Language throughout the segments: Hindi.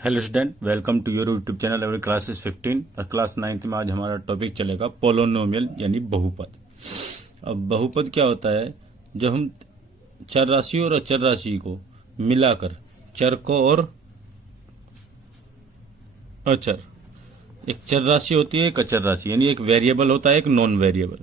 Hello student, welcome to your YouTube channel every classes 15 और क्लास 9th में आज हमारा टॉपिक चलेगा पोलोनोमियल यानी बहुपद। अब बहुपद क्या होता है? जब हम चर राशि और अचर राशि को मिलाकर, चर को और अचर, एक चर राशि होती है, एक अचर राशि, यानी एक वेरिएबल होता है, एक नॉन वेरिएबल।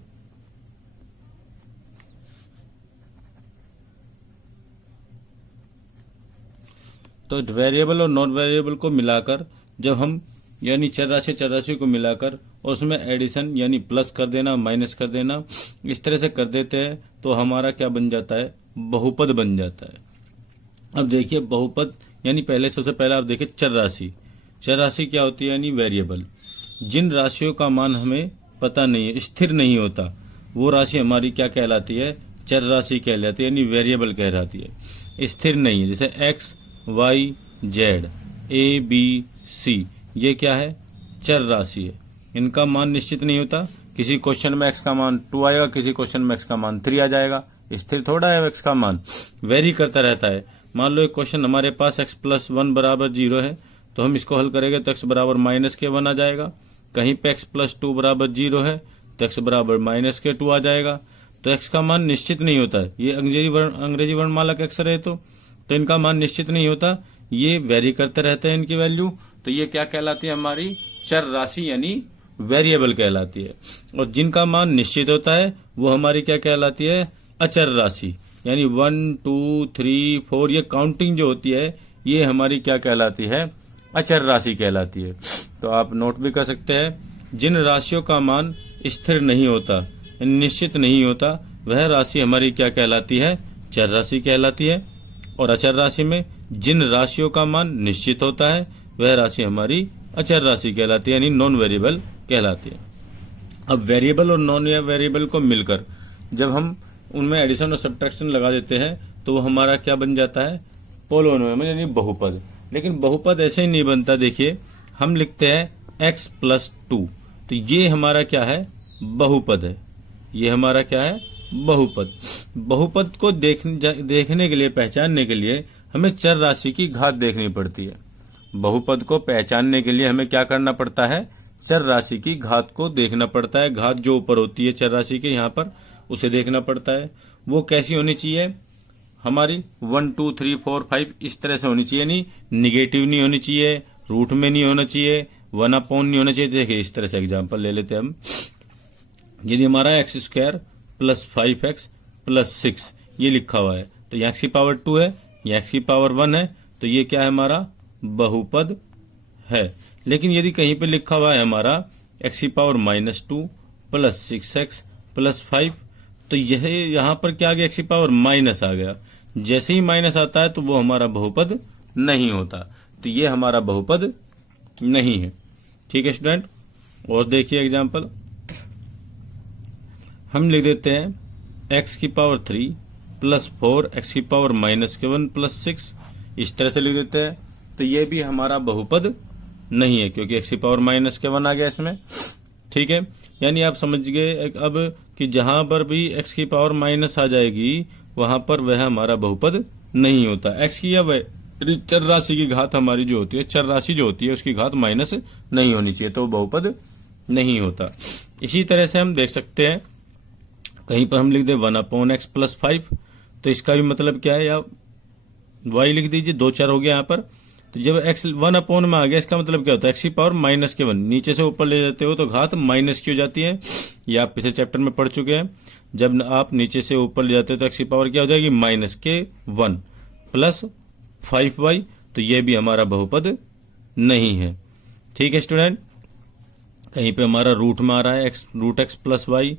तो वेरिएबल और नॉन वेरिएबल को मिलाकर जब हम यानी चर राशि को मिलाकर और उसमें एडिशन यानी प्लस कर देना, माइनस कर देना, इस तरह से कर देते हैं तो हमारा क्या बन जाता है? बहुपद बन जाता है। अब देखिए बहुपद यानी सबसे पहले आप देखिए चर राशि। चर राशि क्या होती है? यानी वेरिएबल। जिन राशियों का मान हमें पता नहीं है, स्थिर नहीं होता, वो राशि हमारी क्या कहलाती है? चर राशि कहलाती है, यानी वेरिएबल कहलाती है। स्थिर नहीं है, जैसे एक्स, वाई, जेड, ए, बी, सी, ये क्या है? चर राशि है। इनका मान निश्चित नहीं होता। किसी क्वेश्चन में एक्स का मान 2 आएगा, किसी क्वेश्चन में एक्स का मान 3 आ जाएगा। स्थिर थोड़ा है एक्स का मान, वेरी करता रहता है। मान लो एक क्वेश्चन हमारे पास x + 1 = 0 है, तो हम इसको हल करेंगे तो x = -1 आ जाएगा। कहीं पे x + 2 = 0 है तो x = -2 आ जाएगा। तो x का मान निश्चित नहीं होता है। ये अंग्रेजी वर्णमाला के अक्षर है तो इनका मान निश्चित नहीं होता, ये वेरी करते रहते हैं इनकी वैल्यू। तो ये क्या कहलाती है? हमारी चर राशि यानी वेरिएबल कहलाती है। और जिनका मान निश्चित होता है वो हमारी क्या कहलाती है? अचर राशि, यानी 1, 2, 3, 4, ये काउंटिंग जो होती है ये हमारी क्या कहलाती है? अचर राशि कहलाती है। तो आप नोट भी कर सकते हैं, जिन राशियों का मान स्थिर नहीं होता, निश्चित नहीं होता, वह राशि हमारी क्या कहलाती है? चर राशि कहलाती है। और अचर राशि में जिन राशियों का मान निश्चित होता है वह राशि हमारी अचर राशि कहलाती है, यानी नॉन वेरिएबल कहलाती है। अब वेरिएबल और नॉन वेरिएबल को मिलकर जब हम उनमें एडिशन और सब्ट्रैक्शन लगा देते हैं तो वो हमारा क्या बन जाता है? पोलोनोमियल यानी बहुपद। लेकिन बहुपद ऐसे ही नहीं बनता। देखिए हम लिखते हैं x + 2, तो ये हमारा क्या है? बहुपद है। ये हमारा क्या है? बहुपद। बहुपद को देखने के लिए, पहचानने के लिए हमें चर राशि की घात देखनी पड़ती है। बहुपद को पहचानने के लिए हमें क्या करना पड़ता है? चर राशि की घात को देखना पड़ता है। घात जो ऊपर होती है चर राशि के, यहाँ पर उसे देखना पड़ता है। वो कैसी होनी चाहिए? हमारी 1, 2, 3, 4, 5 इस तरह से होनी चाहिए, यानी निगेटिव नहीं होनी चाहिए, रूट में नहीं होना चाहिए, 1/, नहीं होना चाहिए। देखिए इस तरह से एग्जाम्पल ले लेते हैं हम। यदि हमारा x² + 5x + 6 ये लिखा हुआ है तो यहाँ x⁻² है, यहाँ x⁻1 है, तो ये क्या है? हमारा बहुपद है। लेकिन यदि कहीं पे लिखा हुआ है हमारा x⁻−2 + 6x + 5, तो यह यहाँ पर क्या आ गया? x⁻- आ गया। जैसे ही माइनस आता है तो वो हमारा बहुपद नहीं होता। तो ये हमारा बहुपद नहीं है। ठीक है स्टूडेंट, और देखिए एग्जाम्पल हम लिख देते हैं x⁻³ + 4 x⁻−1 + 6, इस तरह से लिख देते हैं। तो ये भी हमारा बहुपद नहीं है क्योंकि x⁻−1 आ गया इसमें। ठीक है, यानी आप समझ गए अब कि जहां पर भी x⁻- आ जाएगी वहां पर वह हमारा बहुपद नहीं होता। x की या चर राशि की घात हमारी जो होती है, चर राशि जो होती है उसकी घात माइनस नहीं होनी चाहिए, तो बहुपद नहीं होता। इसी तरह से हम देख सकते हैं कहीं पर हम लिख दे 1/x + 5, तो इसका भी मतलब क्या है? या y लिख दीजिए, 2 चर हो गया यहाँ पर। तो जब x 1/, में आ गया इसका मतलब क्या होता है? x⁻−1 नीचे से ऊपर ले जाते हो तो घात माइनस की हो जाती है। ये आप पिछले चैप्टर में पढ़ चुके हैं। जब आप नीचे से ऊपर ले जाते हो तो x क्या हो जाएगी? -1 + 5y, तो ये भी हमारा बहुपद नहीं है। ठीक है स्टूडेंट, कहीं पे हमारा रूट में आ रहा है √x + y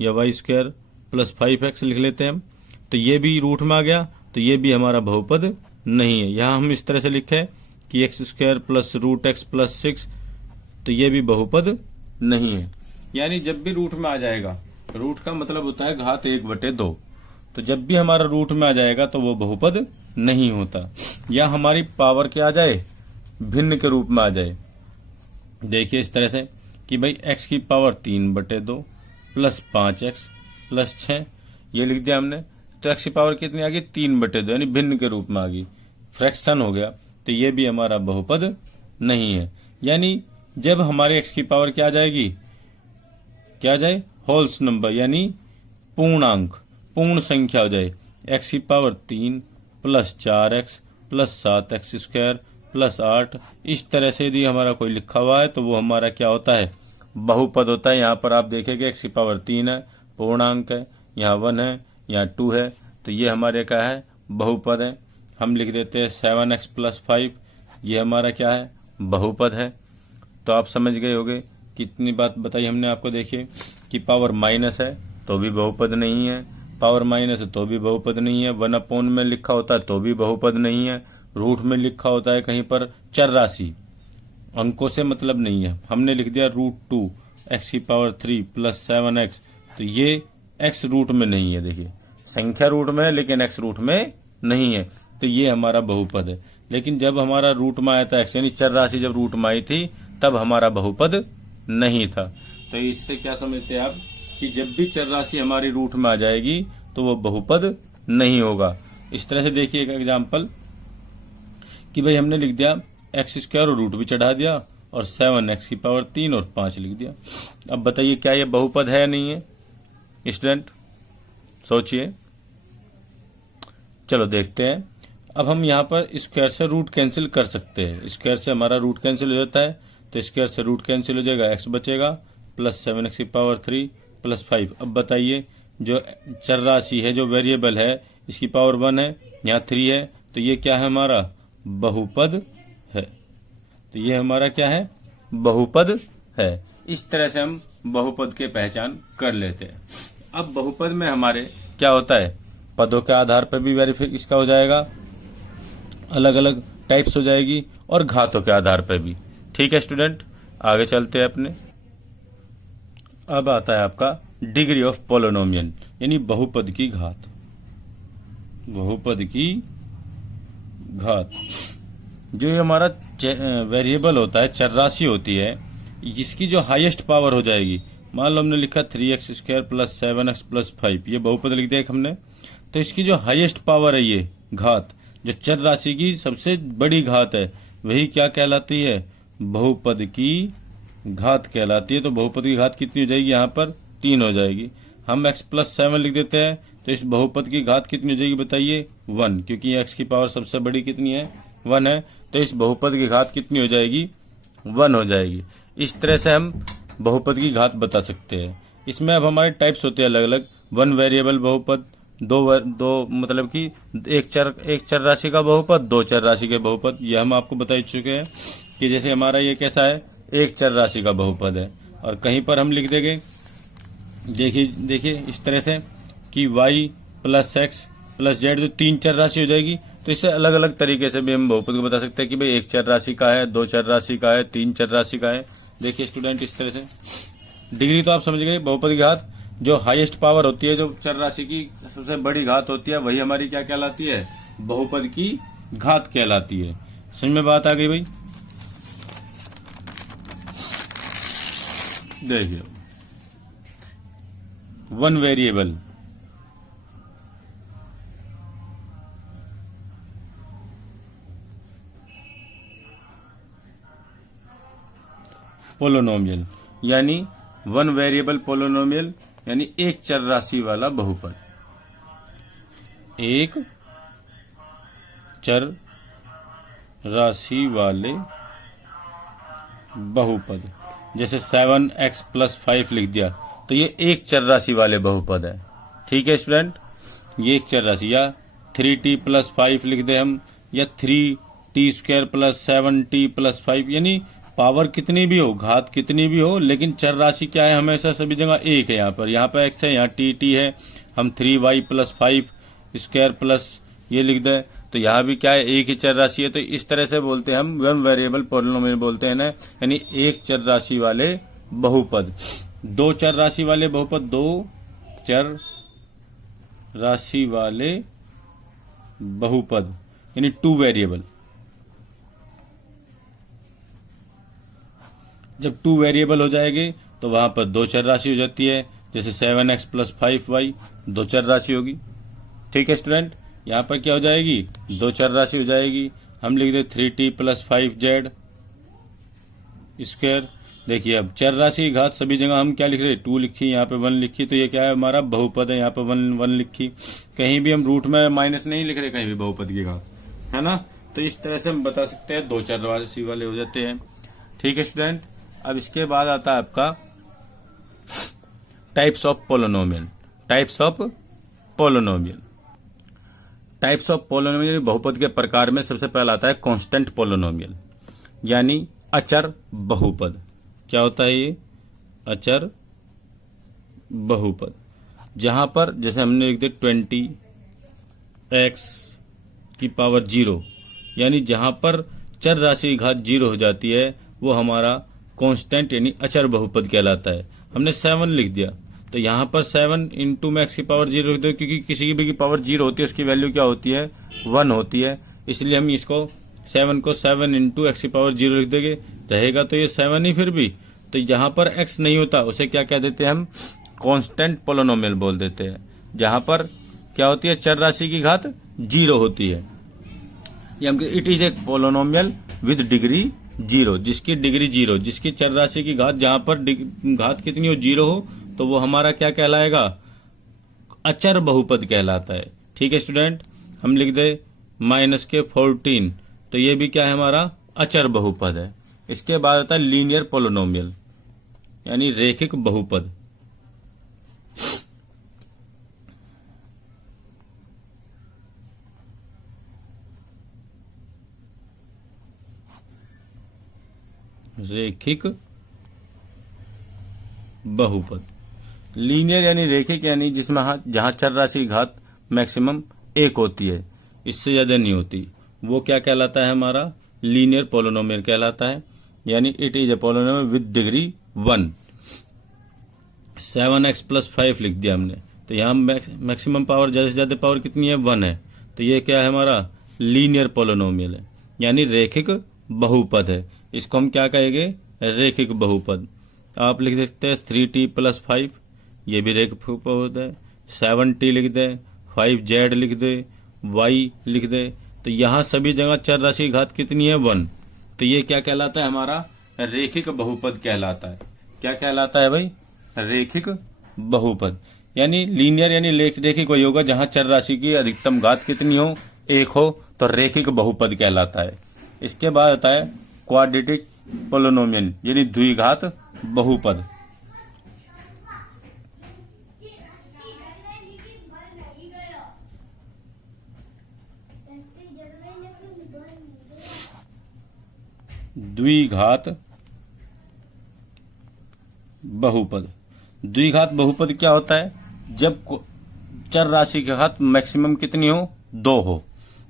या y² + 5x लिख लेते हैं हम, तो ये भी रूट में आ गया, तो ये भी हमारा बहुपद नहीं है। यहाँ हम इस तरह से लिखे कि x² + √x + 6, तो ये भी बहुपद नहीं है। यानी जब भी रूट में आ जाएगा, रूट का मतलब होता है घात 1/2, तो जब भी हमारा रूट में आ जाएगा तो वो बहुपद नहीं होता। या हमारी पावर क्या आ जाए? भिन्न के रूप में आ जाए। देखिए इस तरह से कि भाई x⁻³ 3/2 + 5x + 6 ये लिख दिया हमने, तो x की पावर कितनी आ गई? 3/2, यानी भिन्न के रूप में आ गई, फ्रैक्शन हो गया। तो ये भी हमारा बहुपद नहीं है। यानी जब हमारे x की पावर क्या आ जाएगी, क्या आ जाए, होल्स नंबर यानी पूर्णांक, पूर्ण संख्या हो जाए, x की power 3 plus 4x plus 7x square plus 8, इस तरह से यदि हमारा कोई लिखा हुआ है तो वो हमारा क्या होता है, बहुपद होता है। यहाँ पर आप देखेंगे x की पावर 3 है, पूर्णांक है, यहाँ 1 है, यहाँ 2 है, तो ये हमारे क्या है, बहुपद है। हम लिख देते हैं 7x प्लस 5, ये हमारा क्या है, बहुपद है। तो आप समझ गए होंगे कितनी बात बताई हमने आपको। देखिए कि पावर माइनस है तो भी बहुपद नहीं है, पावर माइनस है तो भी बहुपद नहीं है, 1 में लिखा होता है तो भी बहुपद नहीं है, रूट में लिखा होता है कहीं पर चर राशि, अंकों से मतलब नहीं है, हमने लिख दिया √2 x की पावर 3 प्लस 7x, तो ये x रूट में नहीं है। देखिए संख्या रूट में है लेकिन x रूट में नहीं है, तो ये हमारा बहुपद है। लेकिन जब हमारा रूट में आया था x, यानी चर राशि जब रूट में आई थी तब हमारा बहुपद नहीं था। तो इससे क्या समझते हैं आप कि जब भी चर राशि हमारी रूट में आ जाएगी तो वो बहुपद नहीं होगा। इस तरह से देखिए एक एग्जाम्पल कि भाई हमने लिख दिया x स्क्वायर और रूट भी चढ़ा दिया और 7x की पावर 3 और 5 लिख दिया। अब बताइए क्या ये बहुपद है या नहीं है स्टूडेंट, सोचिए। चलो देखते हैं। अब हम यहाँ पर स्क्वायर से रूट कैंसिल कर सकते हैं, स्क्वायर से हमारा रूट कैंसिल हो जाता है, तो स्क्वायर से रूट कैंसिल हो जाएगा, x बचेगा प्लस 7x की पावर 3 प्लस 5। अब बताइए जो चर राशि है, जो वेरिएबल है, इसकी पावर 1 है, यहाँ 3 है, तो ये क्या है, हमारा बहुपद है। तो ये हमारा क्या है, बहुपद है। इस तरह से हम बहुपद के पहचान कर लेते हैं। अब बहुपद में हमारे क्या होता है, पदों के आधार पर भी वेरीफाई इसका हो जाएगा, अलग अलग टाइप्स हो जाएगी, और घातों के आधार पर भी। ठीक है स्टूडेंट, आगे चलते हैं अपने। अब आता है आपका डिग्री ऑफ पोलिनोमियल, यानी बहुपद की घात। बहुपद की घात, जो ये हमारा वेरिएबल होता है, चर राशि होती है, जिसकी जो हाईएस्ट पावर हो जाएगी, मान लो हमने लिखा 3x square plus 7x plus 5, ये बहुपद लिख दिया हमने। तो इसकी जो हाईएस्ट पावर है, ये घात, जो चर राशि की सबसे बड़ी घात है, वही क्या कहलाती है, बहुपद की घात कहलाती है। तो बहुपद की घात कितनी हो जाएगी, यहाँ पर 3 हो जाएगी। हम x प्लस 7 लिख देते हैं, तो इस बहुपद की घात कितनी हो जाएगी बताइए, 1, क्योंकि x की पावर सबसे बड़ी कितनी है, 1 है। तो इस बहुपद की घात कितनी हो जाएगी, 1 हो जाएगी। इस तरह से हम बहुपद की घात बता सकते हैं। इसमें अब हमारे टाइप्स होते हैं अलग अलग, 1 वेरिएबल बहुपद, दो मतलब कि एक चर राशि का बहुपद, 2 चर राशि के बहुपद। ये हम आपको बता चुके हैं कि जैसे हमारा ये कैसा है, एक चर राशि का बहुपद है, और कहीं पर हम लिख देंगे, देखिए इस तरह से कि y plus x plus z, जो 3 चर राशि हो जाएगी। तो इससे अलग अलग तरीके से भी हम बहुपद को बता सकते हैं कि भाई एक चर राशि का है, 2 चर राशि का है, 3 चर राशि का है। देखिए स्टूडेंट, इस तरह से डिग्री तो आप समझ गए, बहुपद की घात, जो हाईएस्ट पावर होती है, जो चर राशि की सबसे बड़ी घात होती है, वही हमारी क्या कहलाती है, बहुपद की घात कहलाती है। समझ में बात आ गई भाई। देखिए 1 वेरिएबल, पोलिनोमियल, यानी 1 वेरिएबल पोलिनोमियल, यानी एक चर राशि वाला बहुपद। एक चर राशि वाले बहुपद, जैसे 7x प्लस 5 लिख दिया, तो ये एक चर राशि वाले बहुपद है। ठीक है स्टूडेंट, ये एक चर राशि, या 3t प्लस 5 लिख दे हम, या 3t square plus 7t plus 5, यानी पावर कितनी भी हो, घात कितनी भी हो, लेकिन चर राशि क्या है, हमेशा सभी जगह एक है। यहाँ पर x है, यहाँ t है, हम 3y प्लस 5 स्क्वायर प्लस ये लिख दें, तो यहाँ भी क्या है, एक ही चर राशि है। तो इस तरह से बोलते हैं हम 1 वेरिएबल पोलिनोमियल बोलते हैं ना, यानी एक चर राशि वाले बहुपद। 2 चर राशि वाले बहुपद, 2 चर राशि वाले बहुपद, यानी 2 वेरिएबल। जब 2 वेरिएबल हो जाएंगे तो वहां पर 2 चर राशि हो जाती है, जैसे 7x प्लस 5y 2 चर राशि होगी। ठीक है स्टूडेंट, यहाँ पर क्या हो जाएगी, 2 चर राशि हो जाएगी। हम लिख दे 3t प्लस 5z स्क्वायर। देखिए अब चर राशि की घात सभी जगह हम क्या लिख रहे हैं, 2 लिखी, यहाँ पे 1 लिखी, तो ये क्या है हमारा बहुपद है। यहाँ पे 1 लिखी, कहीं भी हम रूट में माइनस नहीं लिख रहे, कहीं भी बहुपद की घात है ना। तो इस तरह से हम बता सकते हैं, 2 चर राशि वाले हो जाते हैं। ठीक है स्टूडेंट, अब इसके बाद आता है आपका types of polynomial. Types of polynomial, types of polynomial बहुपद के प्रकार में सबसे पहला आता है कांस्टेंट पोलिनोमियल, यानी अचर बहुपद। क्या होता है ये, अचर बहुपद, जहां पर जैसे हमने लिख दिया 20x की पावर 0, यानी जहां पर चर राशि की घात 0 हो जाती है वो हमारा कांस्टेंट यानी अचर बहुपद कहलाता है। हमने 7 लिख दिया, तो यहाँ पर 7 इंटू में x की पावर 0 लिख दो, क्योंकि किसी की भी पावर 0 होती है उसकी वैल्यू क्या होती है, 1 होती है, इसलिए हम इसको 7 को 7 इंटू एक्स की पावर 0 लिख देंगे, रहेगा तो ये 7 ही फिर भी। तो यहाँ पर x नहीं होता, उसे क्या कह देते हैं हम, कांस्टेंट पोलिनोमियल बोल देते हैं। जहां पर क्या होती है, चर राशि की घात 0 होती है। It is a polynomial with degree 0, जिसकी डिग्री 0, जिसकी चर राशि की घात जहां पर घात कितनी हो, 0 हो, तो वो हमारा क्या कहलाएगा, अचर बहुपद कहलाता है। ठीक है स्टूडेंट, हम लिख दे -14, तो ये भी क्या है हमारा अचर बहुपद है। इसके बाद आता है लीनियर पोलिनोमियल, यानी रैखिक बहुपद। रैखिक बहुपद, लीनियर यानी रैखिक, यानी जिसमें जहां चर राशि की घात मैक्सिमम 1 होती है, इससे ज्यादा नहीं होती, वो क्या कहलाता है हमारा लीनियर पोलिनोमियल कहलाता है। यानी it is a polynomial with degree 1। 7x plus 5 लिख दिया हमने, तो यहाँ मैक्सिमम पावर ज्यादा से ज्यादा पावर कितनी है, 1 है, तो ये क्या है हमारा लीनियर पोलिनोमियल है, यानी रैखिक बहुपद है। इसको हम क्या कहेंगे, रैखिक बहुपद। आप लिख सकते हैं 3t प्लस 5, ये भी रैखिक बहुपद है। 7t लिख दे, 5z लिख दे, y लिख दे, तो यहाँ सभी जगह चर राशि की घात कितनी है, 1, तो ये क्या कहलाता है हमारा रैखिक बहुपद कहलाता है। क्या कहलाता है भाई, रैखिक बहुपद। यानी लीनियर यानी रैखिक वही होगा जहां चर राशि की अधिकतम घात कितनी हो, 1 हो, तो रैखिक बहुपद कहलाता है। इसके बाद आता है क्वाड्रेटिक पोलिनोमियल, यानी द्विघात बहुपद। द्विघात बहुपद, द्विघात बहुपद क्या होता है, जब चर राशि की घात मैक्सिमम कितनी हो, 2 हो,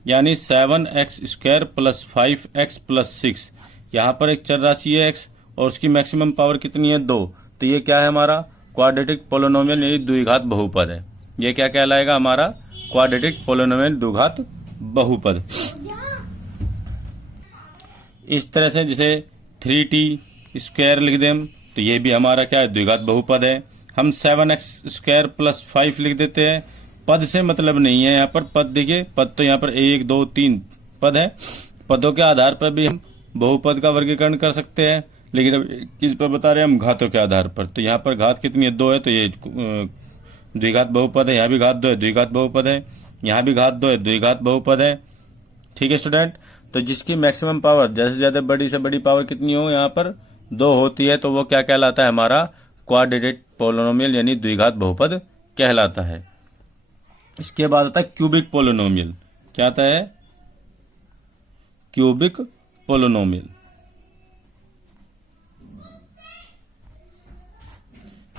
यानी 7x square plus 5x plus 6, यहाँ पर एक चर राशि है x और उसकी मैक्सिमम पावर कितनी है, 2, तो ये क्या है हमारा क्वाड्रेटिक पोलिनोमियल यानी द्विघात बहुपद है। ये क्या कहलाएगा हमारा क्वाड्रेटिक पोलिनोमियल द्विघात बहुपद। इस तरह से जैसे 3t स्क्वायर लिख दें, तो ये भी हमारा क्या है, द्विघात बहुपद है। हम 7x स्क्वायर प्लस 5 लिख देते हैं, पद से मतलब नहीं है, यहाँ पर पद देखिए, पद तो यहाँ पर 1 2 3 पद है, पदों के आधार पर भी हम बहुपद का वर्गीकरण कर सकते हैं, लेकिन अब किस पर बता रहे हैं हम, घातों के आधार पर। तो यहाँ पर घात कितनी है, 2 है, तो ये द्विघात बहुपद है। यहाँ भी घात 2 है, द्विघात बहुपद है। यहाँ भी घात 2 है, द्विघात बहुपद है। ठीक है स्टूडेंट, तो जिसकी मैक्सिमम पावर जैसे ज्यादा बड़ी से बड़ी पावर कितनी हो, यहाँ पर 2 होती है, तो वो क्या कहलाता है हमारा क्वाड्रेटिक पोलिनोमियल यानी द्विघात बहुपद कहलाता है। इसके बाद आता है क्यूबिक पोलिनोमियल। क्या आता है, क्यूबिक पोलिनोमियल,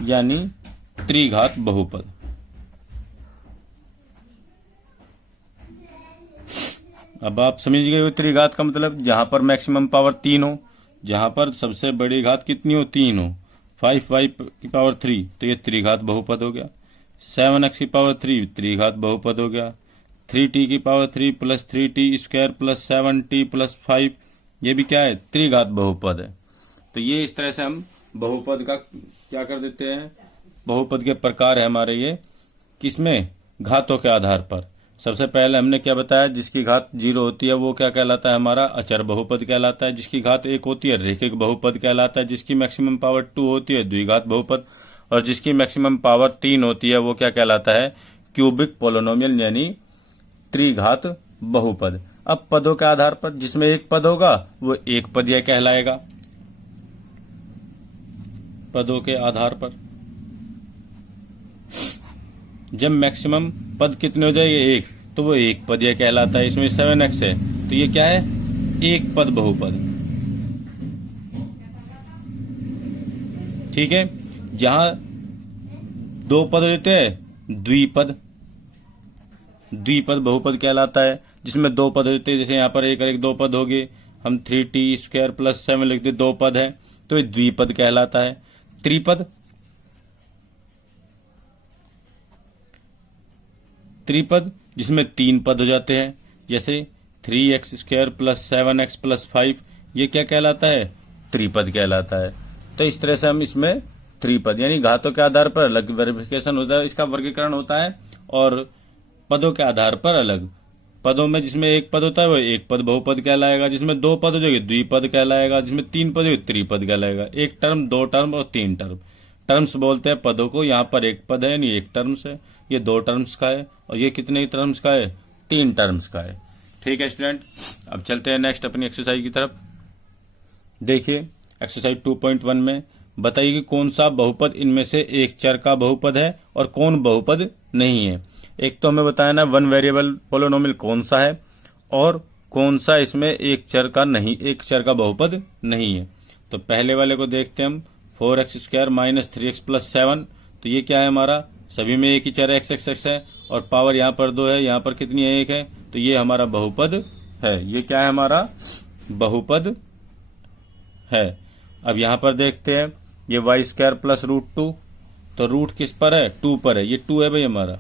यानी त्रिघात बहुपद। अब आप समझ गए त्रिघात का मतलब, जहां पर मैक्सिमम पावर 3 हो, जहां पर सबसे बड़ी घात कितनी हो, 3 हो। 5y की पावर 3, तो ये त्रिघात बहुपद हो गया। 7x की पावर 3 त्रिघात बहुपद हो गया। 3t की power 3 plus 3t square plus 7t plus 5, ये भी क्या है, त्रिघात बहुपद है। तो ये इस तरह से हम बहुपद का क्या कर देते हैं, बहुपद के प्रकार है हमारे ये, किसमें, घातों के आधार पर। सबसे पहले हमने क्या बताया, जिसकी घात 0 होती है वो क्या कहलाता है, हमारा अचर बहुपद कहलाता है। जिसकी घात 1 होती है रैखिक बहुपद कहलाता है। जिसकी मैक्सिमम पावर 2 होती है द्विघात बहुपद। और जिसकी मैक्सिमम पावर 3 होती है वो क्या कहलाता है, क्यूबिक पोलिनोमियल यानी त्रिघात बहुपद। अब पदों के आधार पर जिसमें एक पद होगा वो एक पदीय कहलाएगा। पदों के आधार पर जब मैक्सिमम पद कितने हो जाएंगे, एक, तो वो एक पदीय कहलाता है। इसमें 7x है तो ये क्या है, एक पद बहुपद। ठीक है। जहां दो पद होते हैं द्विपद, द्विपद बहुपद कहलाता है। जिसमें दो पद होते हैं, जैसे यहाँ पर एक और एक दो पद हो गए, हम 3t² + 7 लिखते, दो पद है तो ये द्विपद कहलाता है। त्रिपद, त्रिपद जिसमें तीन पद हो जाते हैं, जैसे 3x² + 7x + 5, ये क्या कहलाता है, त्रिपद कहलाता है। तो इस तरह से हम इसमें त्रिपद यानी घातों के आधार पर अलग वेरिफिकेशन होता है, इसका वर्गीकरण होता है, और पदों के आधार पर अलग। पदों में जिसमें एक पद होता है वो एक पद बहुपद कहलाएगा। जिसमें दो पद हो जाएंगे द्विपद कहलाएगा। जिसमें तीन पद हो त्रिपद कहलाएगा। एक टर्म, दो टर्म और तीन टर्म, टर्म्स बोलते हैं पदों को। यहाँ पर एक पद है यानी एक टर्म्स है, ये दो टर्म्स का है, और ये कितने टर्म्स का है, तीन टर्म्स का है। ठीक है स्टूडेंट, अब चलते हैं नेक्स्ट अपनी एक्सरसाइज की तरफ। देखिए एक्सरसाइज 2.1 में बताइए कि कौन सा बहुपद इनमें से एक चर का बहुपद है और कौन बहुपद नहीं है। एक तो हमें बताया ना वन वेरिएबल पोलिनोमियल कौन सा है और कौन सा इसमें एक चर का नहीं, एक चर का बहुपद नहीं है। तो पहले वाले को देखते हैं हम, 4x² - 3x + 7, तो ये क्या है हमारा, सभी में एक ही चर x है और पावर यहाँ पर 2 है, यहाँ पर कितनी है, 1 है, तो ये हमारा बहुपद है। ये क्या है, हमारा बहुपद है। अब यहाँ पर देखते हैं ये y² + √2, तो रूट किस पर है, 2 पर है, ये 2 है भाई हमारा,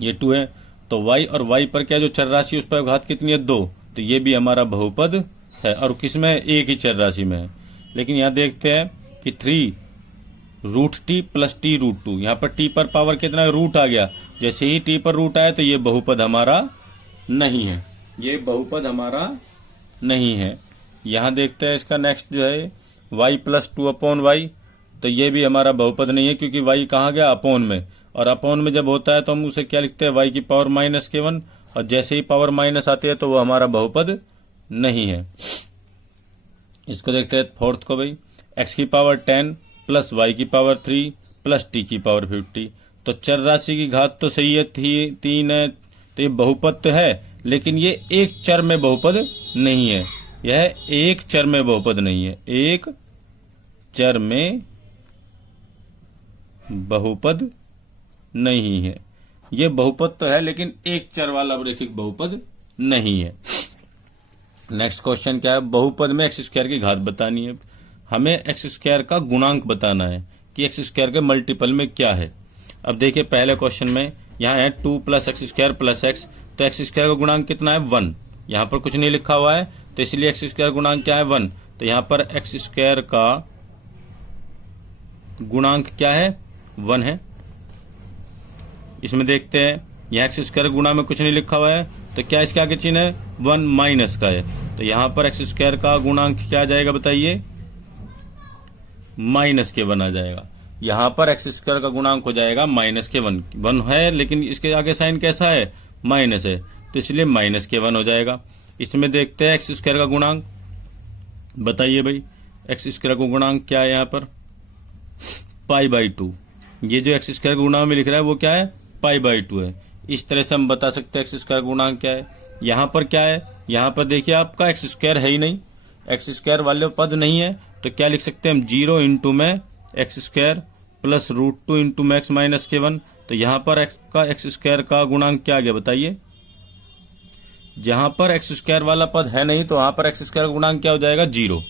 ये 2 है। तो y और y पर क्या जो चर राशि उस पर घात कितनी है, 2, तो ये भी हमारा बहुपद है। और किसमें, एक ही चर राशि में है। लेकिन यहाँ देखते हैं कि 3√t + t√2, यहाँ पर t पर पावर कितना है, रूट आ गया। जैसे ही t पर रूट आया तो ये बहुपद हमारा नहीं है, ये बहुपद हमारा नहीं है। यहाँ देखते हैं इसका नेक्स्ट जो है y + 2/y, तो ये भी हमारा बहुपद नहीं है, क्योंकि y कहाँ गया, अपोन में, और अपोन में जब होता है तो हम उसे क्या लिखते हैं, y की पावर -k1, और जैसे ही पावर माइनस आती है तो वो हमारा बहुपद नहीं है। इसको देखते हैं फोर्थ को भाई, x की पावर 10 + y की पावर 3 + t की पावर 50, तो चर राशि की घात तो सही है, 3 है, तो ये बहुपद तो है, लेकिन ये एक चर में बहुपद नहीं है। यह एक चर में बहुपद नहीं है, एक चर में बहुपद नहीं है। ये बहुपद तो है लेकिन एक चर वाला रैखिक बहुपद नहीं है। नेक्स्ट क्वेश्चन क्या है, बहुपद में x² की घात बतानी है। हमें x² का गुणांक बताना है कि x² के मल्टीपल में क्या है। अब देखिए पहले क्वेश्चन में यहाँ है 2 + x² + x, तो x² का गुणांक कितना है, 1। यहाँ पर कुछ नहीं लिखा हुआ है तो इसलिए x² गुणांक क्या है, 1। तो यहाँ पर x² का गुणांक क्या है, 1 है। इसमें देखते हैं यहाँ x² गुणा में कुछ नहीं लिखा हुआ है, तो क्या इसके आगे चिन्ह है, 1 माइनस का है, तो यहाँ पर x² का गुणांक क्या आ जाएगा बताइए, -k1 आ जाएगा। यहाँ पर x² का गुणांक हो जाएगा -k1, 1 है लेकिन इसके आगे साइन कैसा है, माइनस है, तो इसलिए -k1 हो जाएगा। इसमें देखते हैं x² का गुणांक बताइए भाई, x² का गुणांक क्या है यहाँ पर, π/2। ये जो x² का गुणांक में लिख रहा है वो क्या है, π/2 है। इस तरह से हम बता सकते हैं x² का गुणांक क्या है। यहाँ पर क्या है, यहाँ पर देखिए आपका x² है ही नहीं, x² वाले पद नहीं है, तो क्या लिख सकते हैं हम, 0 × में x² + √2 × max -k1, तो यहाँ पर x² का गुणांक क्या आ गया बताइए। जहां पर x² वाला पद है नहीं तो वहां पर x² का गुणांक क्या हो जाएगा, 0।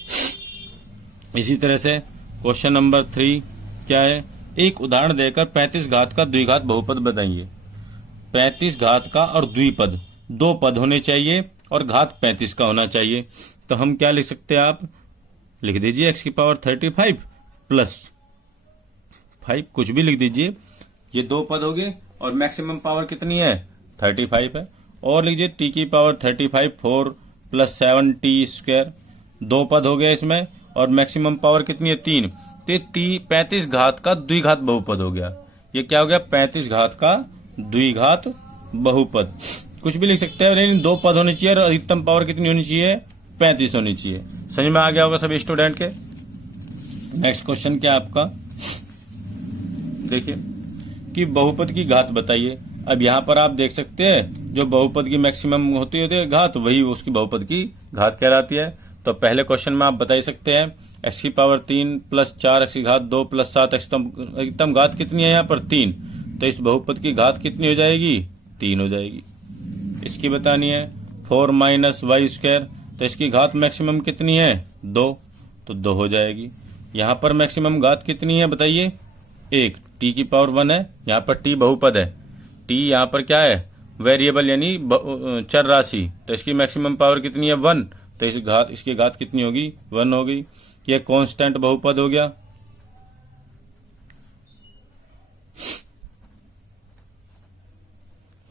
इसी तरह से क्वेश्चन नंबर 3 क्या है, एक उदाहरण देकर 35 घात का द्विघात बहुपद बताइए। 35 घात का और द्विपद, दो पद होने चाहिए और घात 35 का होना चाहिए। तो हम क्या लिख सकते हैं, आप लिख दीजिए x की पावर 35 + 5, कुछ भी लिख दीजिए। ये दो पद हो गए और मैक्सिमम पावर कितनी है, 35 है। और लीजिए टी की पावर 35 4 + 7t², 2 पद हो गया इसमें, और मैक्सिमम पावर कितनी है 3, तो ये 35 घात का द्विघात बहुपद हो गया। ये क्या हो गया 35 घात का द्विघात बहुपद। कुछ भी लिख सकते हैं, लेकिन 2 पद होने चाहिए और अधिकतम पावर कितनी होनी चाहिए 35 होनी चाहिए। समझ में आ गया होगा सभी स्टूडेंट के। नेक्स्ट क्वेश्चन क्या आपका, देखिए कि बहुपद की घात बताइए। अब यहाँ पर आप देख सकते हैं जो बहुपद की मैक्सिमम होती है घात, वही उसकी बहुपद की घात कहलाती है। तो पहले क्वेश्चन में आप बता ही सकते हैं x की पावर 3 + 4x की घात 2 + 7 अधिकतम घात कितनी है यहाँ पर 3, तो इस बहुपद की घात कितनी हो जाएगी 3 हो जाएगी। इसकी बतानी है 4 - y², तो इसकी घात मैक्सिमम कितनी है 2, तो 2 हो जाएगी। यहाँ पर मैक्सिमम घात कितनी है बताइए 1, t की पावर 1 है, यहाँ पर t बहुपद है, t यहाँ पर क्या है वेरिएबल यानी चर राशि, तो इसकी मैक्सिमम पावर कितनी है 1, तो इसकी घात कितनी होगी 1 होगी। यह कांस्टेंट बहुपद हो गया।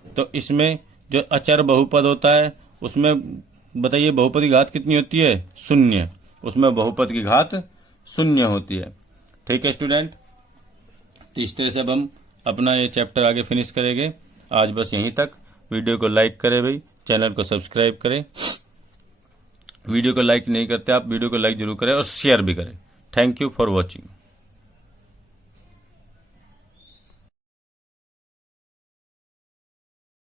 तो इसमें जो अचर बहुपद होता है उसमें बताइए बहुपद की घात कितनी होती है 0, उसमें बहुपद की घात 0 होती है। ठीक है स्टूडेंट, तो इस तरह से अब हम अपना ये चैप्टर आगे फिनिश करेंगे। आज बस यहीं तक। वीडियो को लाइक करें भाई, चैनल को सब्सक्राइब करें। वीडियो को लाइक नहीं करते आप, वीडियो को लाइक जरूर करें और शेयर भी करें। Thank you for watching.